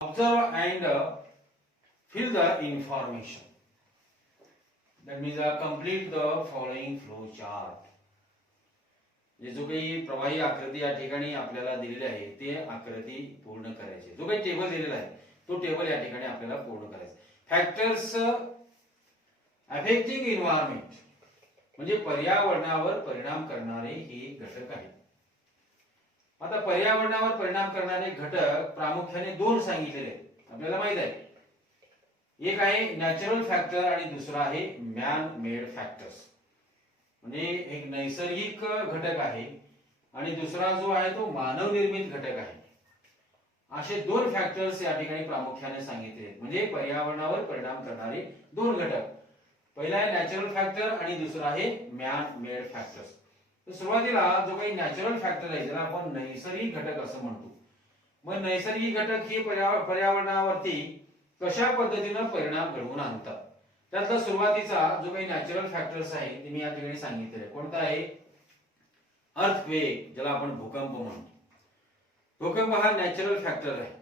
Observe and fill the information. That means complete the following flow chart. जो काही प्रवाही आकृती या ठिकाणी आपल्याला दिलेली आहे ते आकृती पूर्ण करायची. जो काही टेबल दिलेला आहे तो टेबल या ठिकाणी आपल्याला पूर्ण करायचा. फॅक्टर्स अफेक्टिंग एन्व्हायरमेंट म्हणजे पर्यावरणावर परिणाम करणारे हे घटक आहेत. आता पर्यावरणावर परिणाम करणारे घटक प्रामुख्याने दोन सांगितलेले आहेत. आपल्याला माहित आहे एक आहे नॅचरल फॅक्टर आणि दुसरा आहे मॅन मेड फॅक्टर्स. म्हणजे एक नैसर्गिक घटक आहे आणि दुसरा जो आहे तो मानव निर्मित घटक आहे. असे दोन फॅक्टर्स या ठिकाणी प्रामुख्याने सांगितले आहेत. म्हणजे पर्यावरणावर परिणाम करणारे दोन घटक. पहिला आहे नॅचरल फॅक्टर आणि दुसरा आहे मॅन मेड फॅक्टर्स. तर सुरुवातीला जो काही नॅचरल फॅक्टर आहे ज्याला आपण नैसर्गिक घटक असं म्हणतो. मग नैसर्गिक घटक हे पर्यावरणावरती कशा पद्धतीने परिणाम घडवून आणतात. त्यातला सुरुवातीचा जो काही नॅचरल फॅक्टर्स आहे ते मी या ठिकाणी सांगितले. कोणता आहे? अर्थक्वेक, ज्याला आपण भूकंप म्हणतो. भूकंप हा नॅचरल फॅक्टर आहे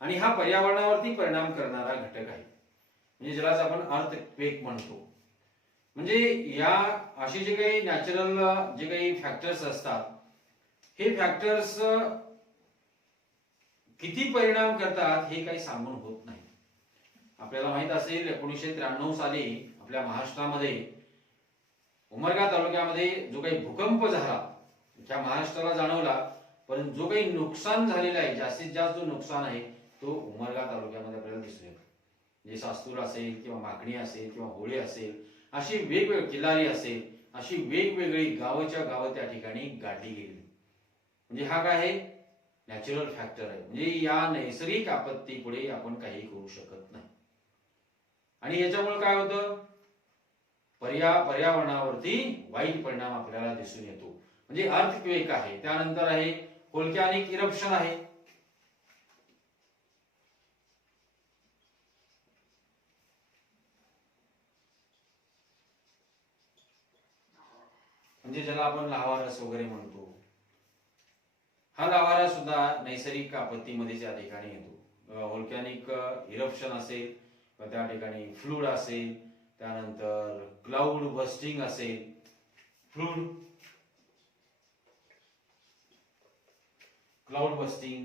आणि हा पर्यावरणावरती परिणाम करणारा घटक आहे. म्हणजे ज्याला आपण अर्थक्वेक म्हणतो. म्हणजे या असे जे काही नॅचरल जे काही फॅक्टर्स असतात हे फॅक्टर्स किती परिणाम करतात हे काही सांगून होत नाही. आपल्याला माहित असेल 1993 साली आपल्या महाराष्ट्रामध्ये उमरगा तालुक्यामध्ये जो काही भूकंप झाला त्या महाराष्ट्राला जाणवला. पण जो काही नुकसान झालेलं आहे जास्तीत जास्त जो नुकसान आहे तो उमरगा तालुक्यामध्ये आपल्याला दिसून येतो. म्हणजे सास्तूर असेल किंवा मागणी असेल किंवा होळी असेल अशी वेगवेगळी किल्लारी असेल अशी वेगवेगळी गावाच्या गाव त्या ठिकाणी गाडली गेली. म्हणजे हा काय आहे? नॅचरल फॅक्टर आहे. म्हणजे या नैसर्गिक आपत्ती पुढे आपण काही करू शकत नाही. आणि याच्यामुळे काय होतं? पर्यावरणावरती वाईट परिणाम आपल्याला दिसून येतो. म्हणजे अर्थक्वेक आहे. त्यानंतर आहे व्होल्कॅनिक इरप्शन आहे. म्हणजे ज्याला आपण लाव्हारस वगैरे म्हणतो. हा लाव्हारस सुद्धा नैसर्गिक आपत्तीमध्ये त्या ठिकाणी येतो. व्होल्कॅनिक इरप्शन असेल त्या ठिकाणी फ्लूड असेल त्यानंतर क्लाउड बस्टिंग असेल. फ्लूड क्लाउड बस्टिंग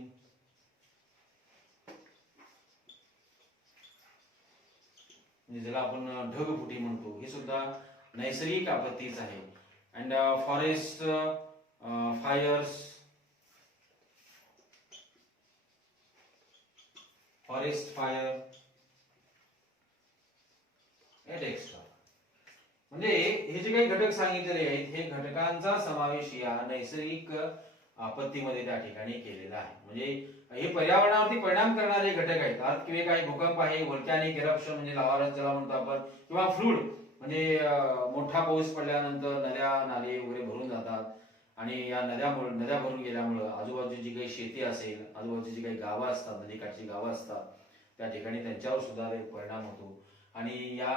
म्हणजे ज्याला आपण ढगफुटी म्हणतो हे सुद्धा नैसर्गिक आपत्तीच आहे. And forest fires forest fire extra. म्हणजे हे जे काही घटक सांगितलेले आहेत हे घटकांचा समावेश या नैसर्गिक आपत्तीमध्ये त्या ठिकाणी केलेला आहे. म्हणजे हे पर्यावरणावरती परिणाम करणारे घटक आहेत. अर्थक्वेक आहे, भूकंप आहे, व्होल्कॅनिक इरप्शन म्हणजे लाव्हारस ज्याला म्हणतो आपण, किंवा फ्लूड म्हणजे मोठा पाऊस पडल्यानंतर नद्या नाले वगैरे भरून जातात आणि या नद्या भरून गेल्यामुळे आजूबाजूची जी काही शेती असेल आजूबाजूची जी काही गावं असतात नदीकाठची गावं असतात त्या ठिकाणी त्यांच्यावर सुद्धा परिणाम होतो. आणि या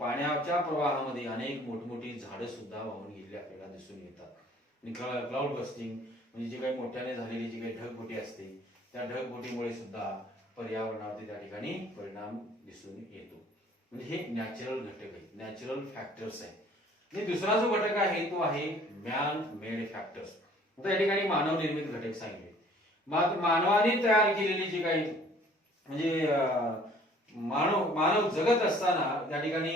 पाण्याच्या प्रवाहामध्ये अनेक मोठमोठी झाडं सुद्धा वाहून गेलेली आपल्याला दिसून येतात. आणि क्लाउड बस्टिंग म्हणजे जी काही मोठ्याने झालेली जी काही ढगफुटी असते त्या ढगफुटीमुळे सुद्धा पर्यावरणावरती त्या ठिकाणी परिणाम दिसून येतो. म्हणजे हे नॅचरल घटक आहेत, नॅचरल फॅक्टर्स आहेत. आणि दुसरा जो घटक आहे तो आहे मॅन मेड फॅक्टर्स. आता या ठिकाणी मानव निर्मित घटक सांगितले. मानवाने तयार केलेली जी काही म्हणजे मानव जगत असताना त्या ठिकाणी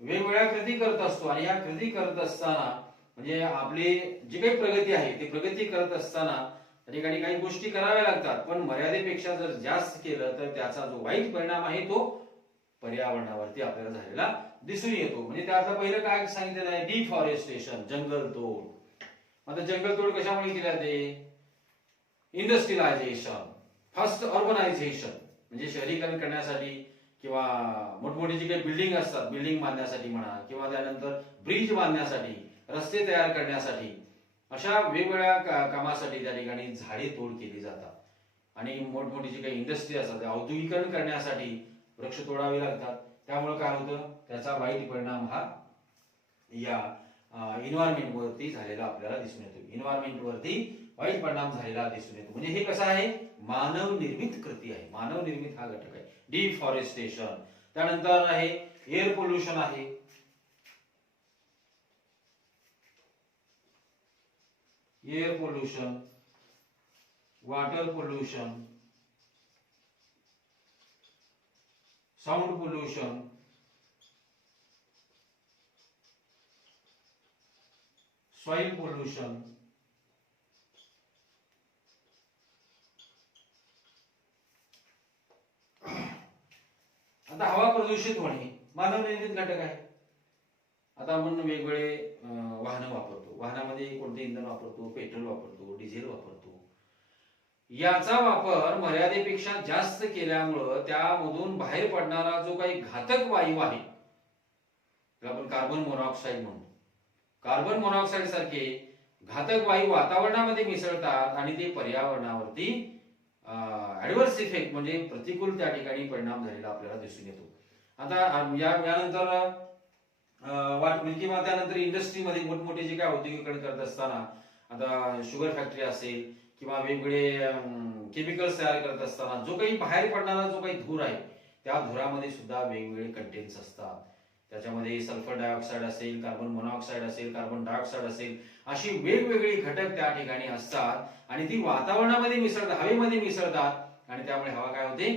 वेगवेगळ्या कृती करत असतो आणि या कृती करत असताना म्हणजे आपली जी काही प्रगती आहे ती प्रगती करत असताना त्या ठिकाणी काही गोष्टी कराव्या लागतात. पण मर्यादेपेक्षा जर जास्त केलं तर त्याचा जो वाईट परिणाम आहे तो पर्यावरणावरती आपल्याला झालेला दिसून येतो. म्हणजे त्यातलं पहिलं काय सांगितलेलं आहे? डिफॉरेस्टेशन, जंगलतोड. आता जंगलतोड कशामुळे केली जाते? इंडस्ट्रियलायझेशन, फर्स्ट अर्बनायझेशन म्हणजे शहरीकरण करण्यासाठी किंवा मोठमोठी जी काही बिल्डिंग असतात बिल्डिंग बांधण्यासाठी म्हणा किंवा त्यानंतर ब्रिज बांधण्यासाठी रस्ते तयार करण्यासाठी अशा वेगवेगळ्या कामासाठी त्या ठिकाणी झाडे तोड केली जातात. आणि मोठमोठी जी काही इंडस्ट्री असतात औद्योगिकरण करण्यासाठी वृक्ष तोडावे लागतात. त्यामुळे काय होतं? त्याचा वाईट परिणाम हा या एन्व्हायरमेंट वरती झालेला आपल्याला दिसून येतो. एन्व्हायरमेंट वरती वाईट परिणाम झालेला दिसून येतो. म्हणजे हे कसं आहे, मानव निर्मित कृती आहे, मानव निर्मित हा घटक आहे. डिफॉरेस्टेशन, त्यानंतर आहे एअर पोल्युशन आहे, air pollution, water pollution, sound pollution, soil pollution, आता हवा प्रदूषित होणे मानव निर्मित घटक आहे. आता आपण वेगवेगळे वाहनं वापरतो, वाहनामध्ये कोणते इंधन वापरतो, पेट्रोल वापरतो, डिझेल वापरतो. याचा वापर मर्यादेपेक्षा जास्त केल्यामुळं त्यामधून बाहेर पडणारा जो काही घातक वायू आहे, त्याला आपण कार्बन मोनॉक्साईड म्हणतो. कार्बन मोनॉक्साईड सारखे घातक वायू वातावरणामध्ये मिसळतात आणि ते पर्यावरणावरती ऍडव्हर्स इफेक्ट म्हणजे प्रतिकूल त्या ठिकाणी परिणाम झालेला आपल्याला दिसून येतो. आता यानंतर किंवा त्यानंतर इंडस्ट्रीमध्ये मोठमोठे जे काय औद्योगिकरण करत असताना, आता शुगर फॅक्टरी असेल किंवा वेगवेगळे केमिकल्स तयार करत असताना जो काही बाहेर पडणारा जो काही धूर आहे, त्या धुरामध्ये सुद्धा वेगवेगळे कंटेन्ट्स असतात. त्याच्यामध्ये सल्फर डायऑक्साईड असेल, कार्बन मोनॉक्साईड असेल, कार्बन डायऑक्साईड असेल, अशी वेगवेगळी घटक त्या ठिकाणी असतात आणि ती वातावरणामध्ये मिसळतात, हवेमध्ये मिसळतात आणि त्यामुळे हवा काय होते,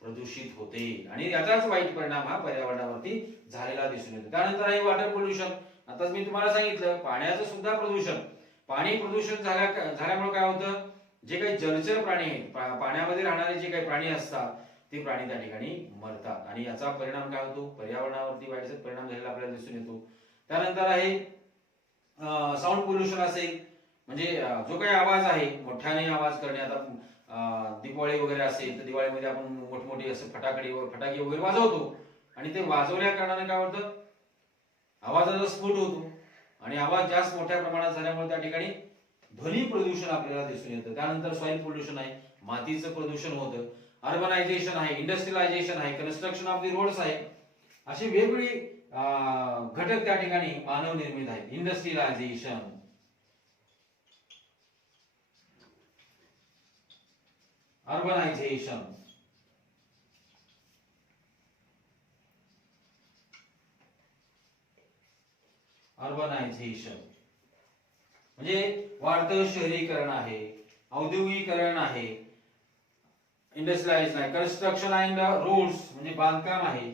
प्रदूषित होते आणि याचाच वाईट परिणाम हा पर्यावरणावरती झालेला दिसून येतो. त्यानंतर आहे वॉटर पोल्युशन. आताच मी तुम्हाला सांगितलं पाण्याचं सुद्धा प्रदूषण. पाणी प्रदूषण झाल्यामुळे काय होतं, जे काही जलचर प्राणी आहेत, पाण्यामध्ये राहणारे जे काही प्राणी असतात, ते प्राणी त्या ठिकाणी मरतात आणि याचा परिणाम काय होतो, पर्यावरणावरती वाईट परिणाम झालेला आपल्याला दिसून येतो. त्यानंतर आहे साऊंड पोल्युशन असेल, म्हणजे जो काही आवाज आहे, मोठ्याने आवाज करणे. आता दिवाळी वगैरे असेल तर दिवाळीमध्ये आपण मोठमोठी असं फटाके वगैरे वाजवतो आणि ते वाजवल्या कारणाने काय होतं, आवाजाचा स्फोट होतो आणि आवाज जास्त मोठ्या प्रमाणात झाल्यामुळे त्या ठिकाणी ध्वनी प्रदूषण आपल्याला दिसून येतं. त्यानंतर सॉइल पोल्युशन आहे, मातीचं प्रदूषण होतं. अर्बनायझेशन आहे, इंडस्ट्रियलायझेशन आहे, कन्स्ट्रक्शन ऑफ द रोड्स आहे. अशी वेगवेगळी घटक त्या ठिकाणी मानव निर्मित आहेत. इंडस्ट्रियलायझेशन, अर्बनायझेशन, म्हणजे वाढतं शहरीकरण आहे, औद्योगिकरण आहे, इंडस्ट्रियलायझेशन आहे, कन्स्ट्रक्शन अँड रोड्स म्हणजे बांधकाम आहे.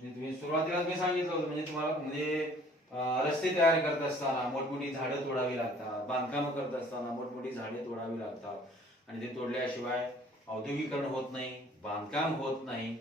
तुम्ही सुरुवातीलाच मी सांगितलं होतं, म्हणजे तुम्हाला म्हणजे रस्ते तयार करत असताना मोठमोठी झाडं तोडावी लागतात, बांधकाम करत असताना मोठमोठी झाडे तोडावी लागतात आणि ते तोडल्याशिवाय औद्योगिकरण होत नाही, बांधकाम होत नाही.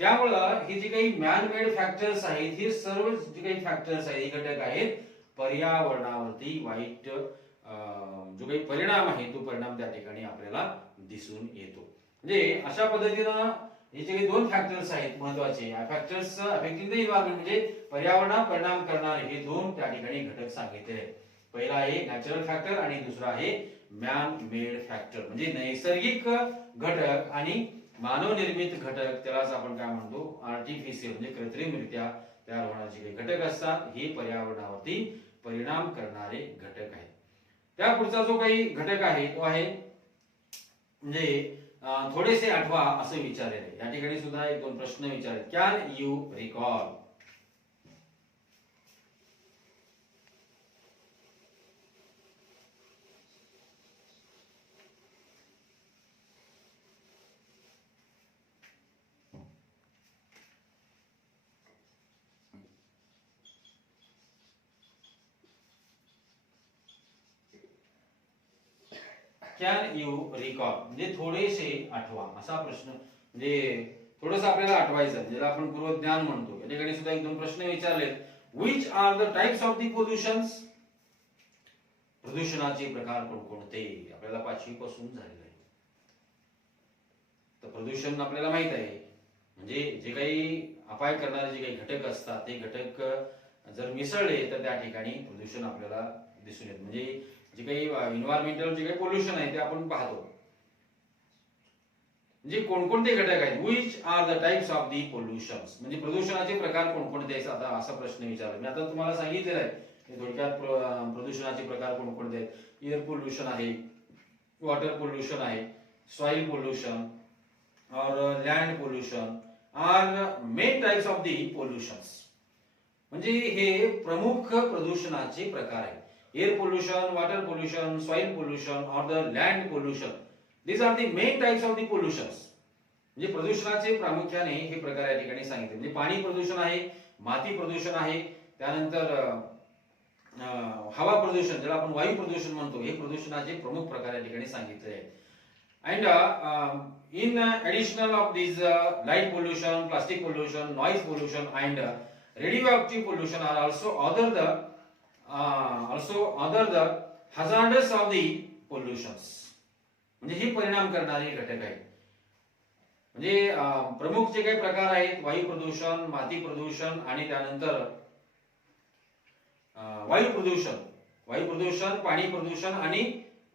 त्यामुळं हे जे काही मॅन मेड फॅक्टर्स आहेत, हे सर्व जे काही फॅक्टर्स आहेत, हे घटक आहेत, पर्यावरणावरती वाईट जो काही परिणाम आहे तो परिणाम त्या ठिकाणी आपल्याला दिसून येतो. म्हणजे अशा पद्धतीनं हे जे काही दोन फॅक्टर्स आहेत महत्वाचे, फॅक्टर्स अफेक्टिंग द एन्व्हायरमेंट म्हणजे पर्यावरणावर परिणाम करणारे हे दोन त्या ठिकाणी घटक सांगितले आहेत. पहिला आहे नॅचरल फॅक्टर आणि दुसरा आहे मॅन मेड फॅक्टर. म्हणजे नैसर्गिक घटक आणि मानव निर्मित घटक, त्यालाच आपण काय म्हणतो, आर्टिफिशियल म्हणजे कृत्रिमरित्या तयार होणारे जे घटक असतात, हे पर्यावरणावरती परिणाम करणारे घटक आहेत. त्या पुढचा जो काही घटक आहे तो आहे म्हणजे थोडेसे आठवा असं विचारलेलं आहे. या ठिकाणी सुद्धा एक दोन प्रश्न विचारले. Can you recall? Can you recall म्हणजे थोडेसे आठवा असा प्रश्न. म्हणजे थोडस आपल्याला आठवायचं, ज्याला आपण पूर्वज्ञान म्हणतो. या ठिकाणी सुद्धा एक दोन प्रश्न विचारलेत. Which are the types of the pollutions? प्रदूषणाचे प्रकार कोणकोणते? आपल्याला 5वी पासून झालेलं आहे. तर प्रदूषण आपल्याला माहित आहे, म्हणजे जे काही अपाय करणारे जे काही घटक असतात, ते घटक जर मिसळले तर त्या ठिकाणी प्रदूषण आपल्याला दिसून येतं. म्हणजे जे काही एन्व्हायरमेंटल जे काही पोल्युशन आहे ते आपण पाहतो. म्हणजे कोणकोणते घटक आहेत, which are the types of the pollutions, म्हणजे प्रदूषणाचे प्रकार कोणकोणते आहेत, आता असा प्रश्न विचारला मी. आता तुम्हाला सांगितलेलं आहे थोडक्यात प्रदूषणाचे प्रकार कोणकोणते आहेत. एअर पोल्युशन आहे, वॉटर पोल्युशन आहे, सॉइल पोल्युशन और land pollution are main types of the pollutions. म्हणजे हे प्रमुख प्रदूषणाचे प्रकार आहेत. Air pollution, water pollution, soil pollution और the land pollution, these are the main types of the pollutions. म्हणजे प्रदूषणाचे प्रामुख्याने हे प्रकार या ठिकाणी सांगितले. म्हणजे पाणी प्रदूषण आहे, माती प्रदूषण आहे, त्यानंतर हवा प्रदूषण ज्याला आपण वायू प्रदूषण म्हणतो, हे प्रदूषणाचे प्रमुख प्रकार या ठिकाणी सांगितले आहेत. And in additional of this light pollution, plastic pollution, noise pollution and radio pollution are also other the hazards of the pollutions. म्हणजे हे परिणाम करणारे घटक आहेत. म्हणजे प्रमुख जे काही प्रकार आहेत, वायू प्रदूषण, माती प्रदूषण आणि त्यानंतर वायू प्रदूषण, पाणी प्रदूषण आणि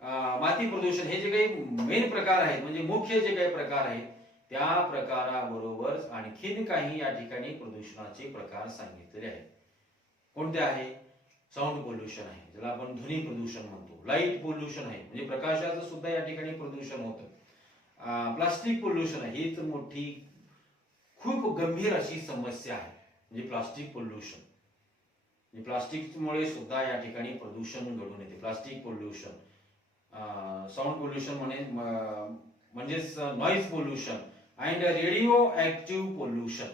माती प्रदूषण, हे जे काही मेन प्रकार आहेत, म्हणजे मुख्य जे काही प्रकार आहेत, त्या प्रकाराबरोबर आणखीन काही या ठिकाणी प्रदूषणाचे प्रकार सांगितलेले आहेत. कोणते आहे? साऊंड पोल्युशन आहे, ज्याला आपण ध्वनी प्रदूषण म्हणतो. लाईट पोल्युशन आहे, म्हणजे प्रकाशाचं सुद्धा या ठिकाणी प्रदूषण होतं. प्लास्टिक पोल्युशन आहे, हीच मोठी खूप गंभीर अशी समस्या आहे, म्हणजे प्लास्टिक पोल्युशन. म्हणजे प्लास्टिकमुळे सुद्धा या ठिकाणी प्रदूषण घडून येते. प्लास्टिक पोल्युशन, साऊंड पोल्युशन म्हणजेच noise pollution and radio active pollution.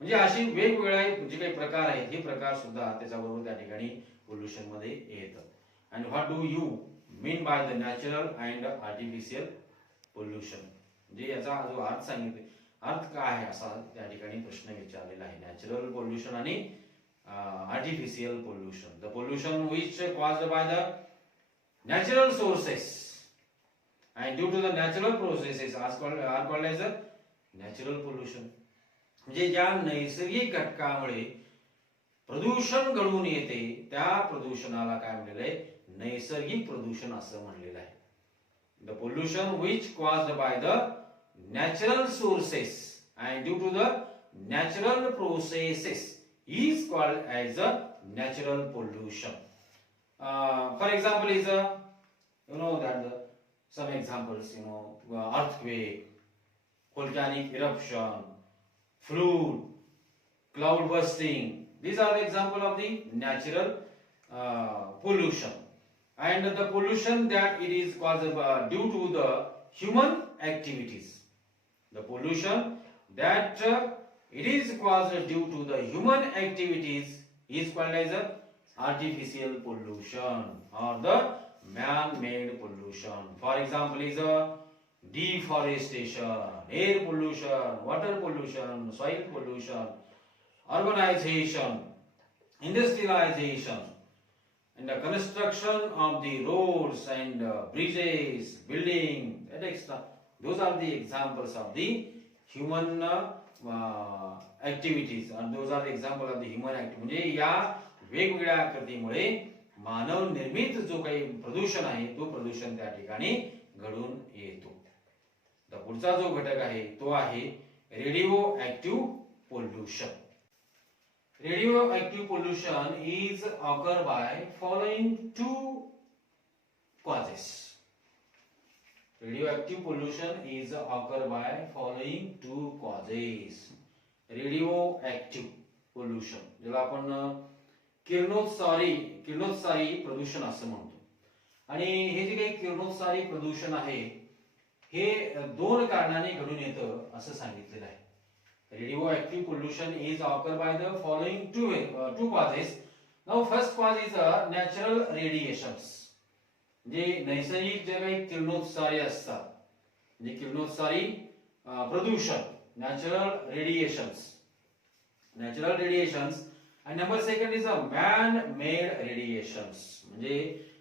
म्हणजे अशी वेगवेगळे जे काही प्रकार आहेत, हे प्रकार सुद्धा त्याच्याबरोबर त्या ठिकाणी पोल्युशन मध्ये येतात. And what do you mean by the natural and artificial pollution, म्हणजे याचा जो अर्थ सांगितले, अर्थ काय आहे असा त्या ठिकाणी प्रश्न विचारलेला आहे. नॅचरल पोल्युशन आणि artificial pollution. The pollution which caused by the natural sources and due to the natural processes are called as a natural pollution. म्हणजे ज्या नैसर्गिक घटकामुळे प्रदूषण घडून येते, त्या प्रदूषणाला काय म्हणलेलं आहे? नैसर्गिक प्रदूषण असं म्हणलेलं आहे. The pollution which caused by the natural sources and due to the natural processes is called as a natural pollution. For example is some examples, earthquake, volcanic eruption, flood, cloud bursting. These are the example of the natural pollution. And the pollution that it is caused due to the human activities. The pollution that it is caused due to the human activities is called as artificial pollution or the man-made pollution. For example is deforestation, air pollution, water pollution, soil pollution, urbanization, industrialization, and the construction of the roads and bridges, building, etc. Those are the examples of the human activities, and those are the example of the human activity. म्हणजे या वेगवेगळ्या कृतीमुळे मानव निर्मित जो काही प्रदूषण आहे, तो प्रदूषण त्या ठिकाणी घडून येतो. तर पुढचा जो घटक आहे तो आहे radio active pollution. Radio active pollution is occur by following to causes. Radioactive pollution is occur by following two causes. Radioactive pollution ज्याला आपण किरणोत्सारी प्रदूषण असं म्हणतो. आणि हे जे काही किरणोत्सारी प्रदूषण आहे, हे दोन कारणाने घडून येतं असं सांगितलेलं आहे. Radioactive pollution is occur by the following two causes. Now first cause is natural radiations. जे नैसर्गिक जे काही किरणोत्सारी असतात, म्हणजे किरणोत्सारी प्रदूषण, नॅचरल रेडिएशन्स. आणि number second is man made radiations, म्हणजे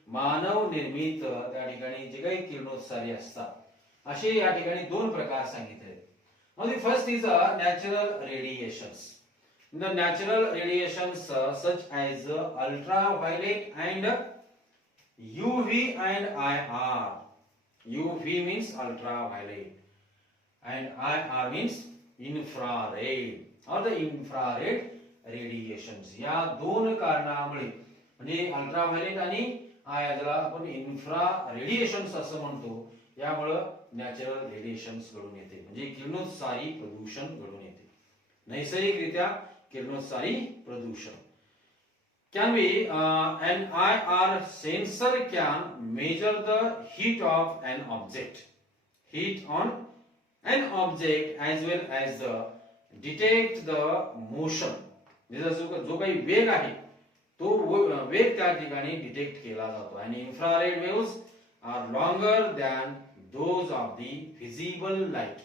मानव निर्मित त्या ठिकाणी जे काही किरणोत्सारी असतात, असे या ठिकाणी दोन प्रकार सांगितले. Now the first is natural radiations. The natural radiations such as ultraviolet and UV and IR. UV means ultraviolet and IR means infrared or the infrared radiations. या दोन कारणामुळे म्हणजे अल्ट्राव्हायलेट आणि ज्याला आपण इन्फ्रा रेडिएशन्स असं म्हणतो, यामुळे नॅचरल रेडिएशन्स घडून येते, म्हणजे किरणोत्सारी प्रदूषण घडून येते. नैसर्गिकरित्या किरणोत्सारी प्रदूषण. Can be an IR sensor can measure the heat of an object, heat on an object as well as the detect the motion. जो काही वेग आहे तो वेग त्या ठिकाणी डिटेक्ट केला जातो. आणि infrared waves are longer than those of the visible light.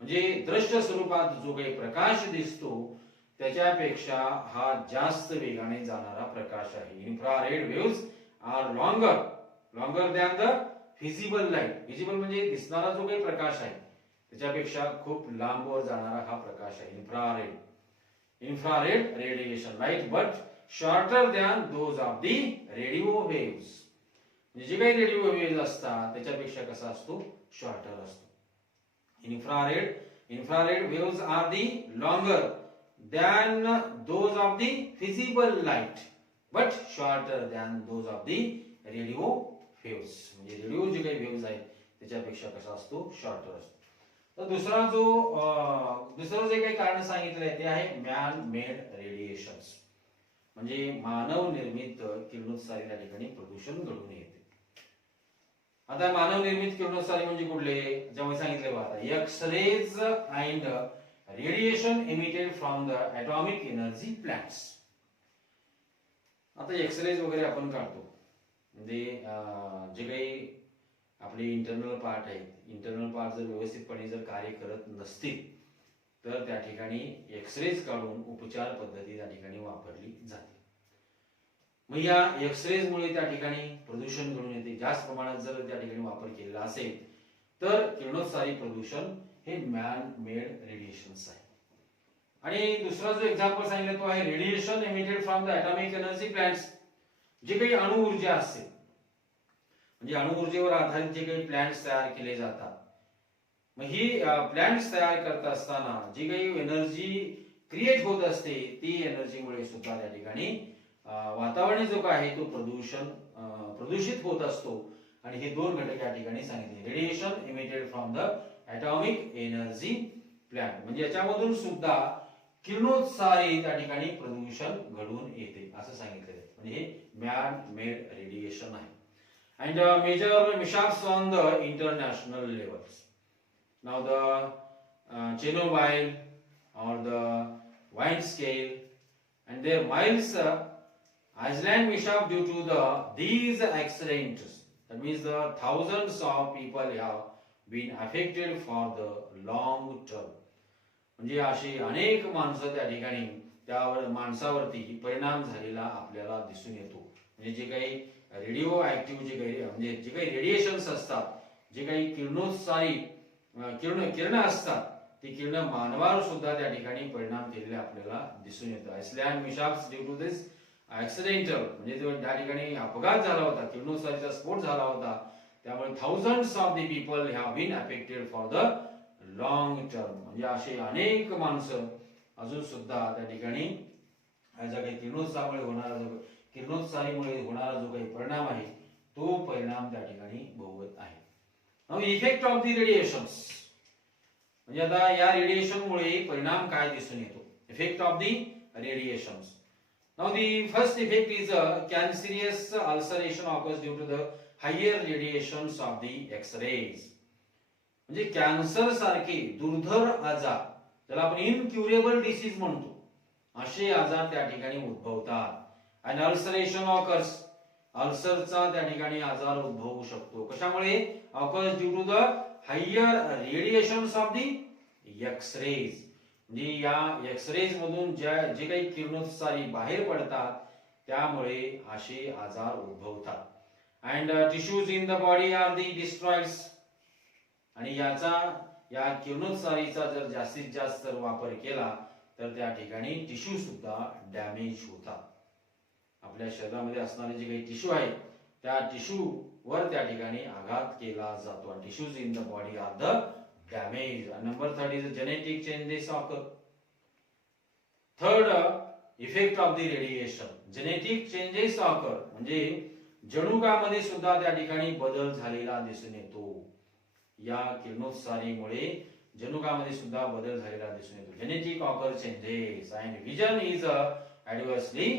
म्हणजे दृश्य स्वरूपात जो काही प्रकाश दिसतो त्याच्यापेक्षा हा जास्त वेगाने जाणारा प्रकाश आहे. Infrared waves are longer than the visible light. Visible म्हणजे दिसणारा जो काही प्रकाश आहे त्याच्यापेक्षा खूप लांबवर जाणारा हा प्रकाश आहे infrared radiation light, but shorter than those of the radio waves. म्हणजे जे काही रेडिओ वेव्स असतात त्याच्यापेक्षा कसा असतो, शॉर्टर असतो. Infrared waves are the longer than those of the visible light but shorter than those of the radio waves. म्हणजे radio जे काही वेव्स आहेत त्याच्यापेक्षा कसा असतो, शॉर्टर असतो. तर दुसरं जे काही कारण सांगितलं आहे ते आहे मॅन मेड रेडिएशन्स. म्हणजे मानव निर्मित किरणोत्सारी त्या ठिकाणी प्रदूषण घडून येते. आता मानव निर्मित किरणोत्सारी म्हणजे कुठले, जेव्हा सांगितले बघा, X rays and radiation emitted from the atomic energy plants. आता एक्सरेज वगैरे आपण काढतो, म्हणजे जे काही आपले इंटरनल पार्ट आहेत, इंटरनल पार्ट जर व्यवस्थितपणे जर कार्य करत नसतील तर त्या ठिकाणी एक्सरेज काढून उपचार पद्धती त्या ठिकाणी वापरली जाते. मग या एक्सरेजमुळे त्या ठिकाणी प्रदूषण घडून येते. जास्त प्रमाणात जर त्या ठिकाणी वापर केलेला असेल तर किरणोत्सारी प्रदूषण हे मॅन मेड रेडिएशन्स आहे. आणि दुसरा जो एक्झाम्पल सांगितलं तो आहे radiation emitted from the atomic energy plants. जे काही अणु ऊर्जा असते, म्हणजे अणु ऊर्जेवर आधारित जे काही प्लांट्स तयार केले जातात, मग ही प्लांट्स तयार करत असताना जी काही एनर्जी क्रिएट होत असते ती एनर्जीमुळे सुद्धा त्या ठिकाणी वातावरण जो काय आहे तो प्रदूषित होत असतो. आणि हे दोन घटक या ठिकाणी सांगितले, radiation emitted from the atomic energy plant, म्हणजे याच्यामधून सुद्धा किरणोत्सारी त्या ठिकाणी प्रदूषण घडून येते असं सांगितले. म्हणजे हे मॅन मेड रेडिएशन आहे. And major mishaps on the international levels. Now the Chernobyl or the wind scale and their miles Iceland mishap due to these accidents. That means the thousands of people have been affected for the long term. म्हणजे अशी अनेक माणसं त्या ठिकाणी त्यावर माणसावरती परिणाम झालेला आपल्याला दिसून येतो. म्हणजे जे काही रेडिओ ऍक्टिव्ह जे काही म्हणजे जे काही रेडिएशन्स असतात, जे काही किरणोत्सारी किरण असतात, ती किरण मानवावर सुद्धा त्या ठिकाणी परिणाम केलेले आपल्याला दिसून येतं. Iceland mishaps due to this accidental, म्हणजे जो त्या ठिकाणी अपघात झाला होता, किरणोत्सारीचा स्फोट झाला होता, त्यामुळे thousands of the people have been affected for the long term. म्हणजे असे अनेक माणसं अजून सुद्धा त्या ठिकाणी ज्या काही किरणोत्सारीमुळे होणारा जो काही परिणाम आहे तो परिणाम त्या ठिकाणी भोगत आहे. Now effect of the radiations, म्हणजे आता या रेडिएशन मुळे परिणाम काय दिसून येतो, effect of the radiations. Now the first effect is cancerous ulceration occurs due to the higher radiations of the X-rays. म्हणजे कॅन्सर सारखे दुर्धर आजार, ज्याला आपण इनक्युरेबल डिसीज म्हणतो, असे आजार त्या ठिकाणी उद्भवतात. आणि अल्सरेशन ऑकर्स, अल्सरचा त्या ठिकाणी आजार उद्भवू शकतो. कशामुळे, occurs due to the higher radiations of the X-rays. म्हणजे या एक्स-रेज मधून जे काही किरणोत्सारी बाहेर पडतात त्यामुळे असे आजार उद्भवतात. And tissues in the body are the destroyed. आणि या किरणोत्सारीचा जर जास्तीत जास्त वापर केला तर त्या ठिकाणी टिश्यू सुद्धा डॅमेज होतात. आपल्या शरीरामध्ये असणारे जे काही टिश्यू आहेत त्या टिश्यू वर त्या ठिकाणी आघात केला जातो. आणि tissues in the body are the damage. And number third is genetic changes occur. Third, effect of the radiation. Genetic changes occur म्हणजे जनुकामध्ये सुद्धा त्या ठिकाणी बदल झालेला दिसून येतो. या किरणोत्सारीमुळे जनुकामध्ये सुद्धा बदल झालेला दिसून येतो. Genetic occur changes and vision is adversely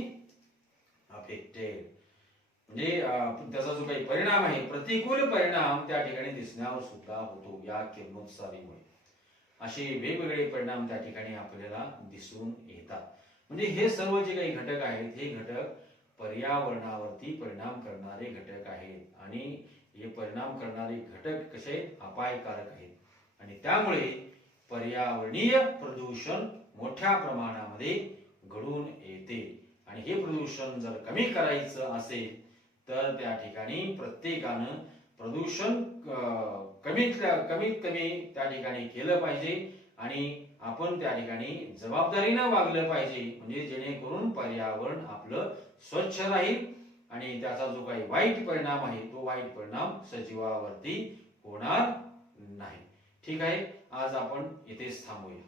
affected. म्हणजे त्याचा जो काही परिणाम आहे, प्रतिकूल परिणाम त्या ठिकाणी दिसण्यावर सुद्धा होतो या किरणोत्सारीमुळे. असे वेगवेगळे परिणाम त्या ठिकाणी आपल्याला दिसून येतात. म्हणजे हे सर्व जे काही घटक आहेत हे घटक पर्यावरणावरती परिणाम करणारे घटक आहेत. आणि हे परिणाम करणारे घटक कसे आहेत? अपायकारक आहेत. आणि त्यामुळे पर्यावरणीय प्रदूषण मोठ्या प्रमाणामध्ये घडून येते. आणि हे प्रदूषण जर कमी करायचं असेल तर त्या ठिकाणी प्रत्येकानं प्रदूषण कमीत कमी त्या ठिकाणी केलं पाहिजे. आणि आपण त्या ठिकाणी जबाबदारीनं वागलं पाहिजे. म्हणजे जेणेकरून पर्यावरण आपलं स्वच्छ राहील आणि त्याचा जो काही वाईट परिणाम आहे तो वाईट परिणाम सजीवावरती होणार नाही. ठीक आहे, आज आपण इथेच थांबूया.